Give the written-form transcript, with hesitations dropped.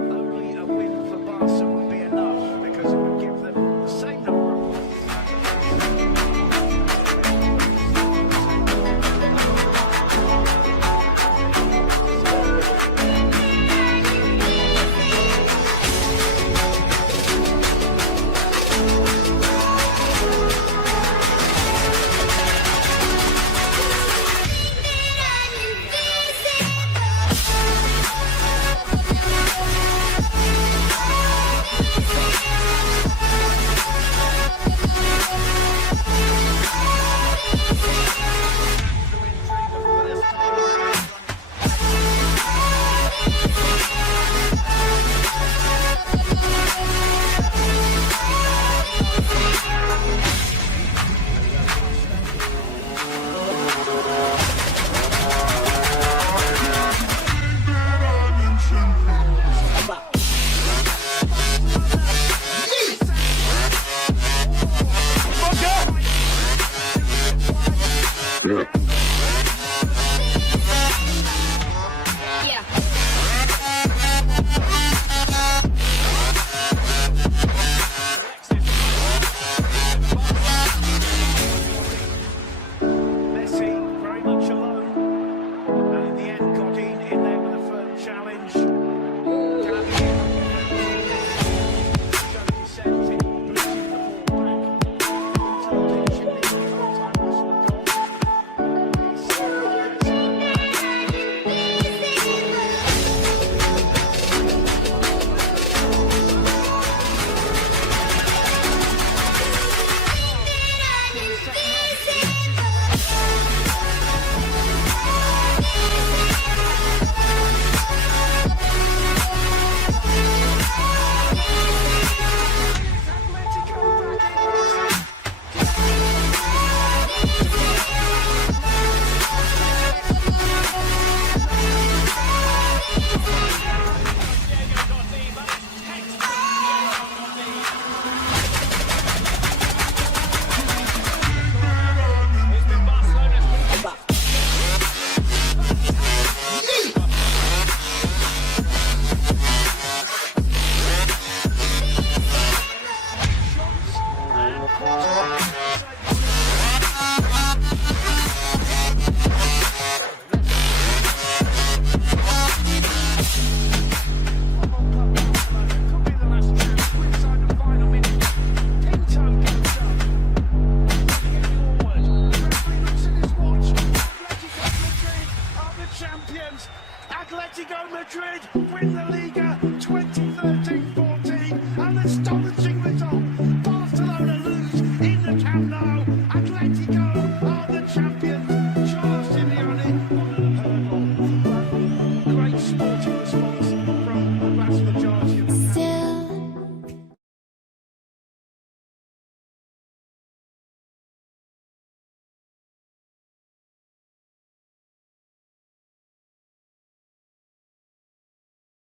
only a win for Barca would be enough because it would give them the same number of points. Messi very much alone, and in the end got in there with a firm challenge. Showed his sense in boosting the ball back. Champions, Atletico Madrid win the league.